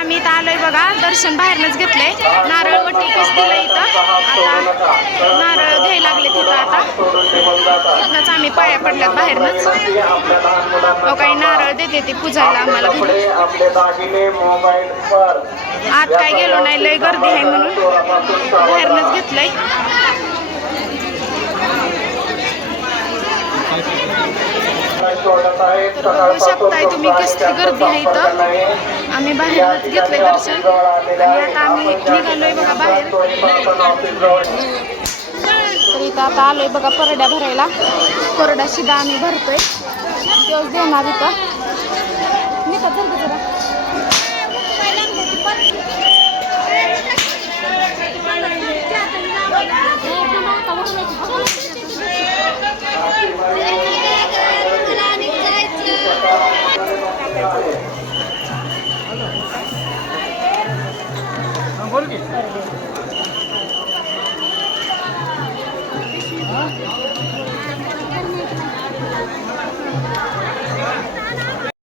आम्ही इथं आलोय बघा दर्शन बाहेरनच घेतले नारळ वटी पीस दिलं इथं. आता नारळ घ्यायला लागले तिथं आता. तिथनंच आम्ही पाया पडल्यात बाहेरनच. अहो काही नारळ देते ती पूजायला आम्हाला आत काय गेलो नाही लय गर्दी आहे म्हणून. बाहेरनच घेतलंय. आहेत बघू शकताय तुम्ही कसली गर्दी आहे इथं. आम्ही बाहेरनच घेतलंय दर्शन. आणि आता आम्ही निघालोय बघा बाहेर. तर इथं आता आलोय बघा परड्या भरायला. कोरडा शिदा आम्ही भरतोय. तेच देणार इथं. 안 걸기.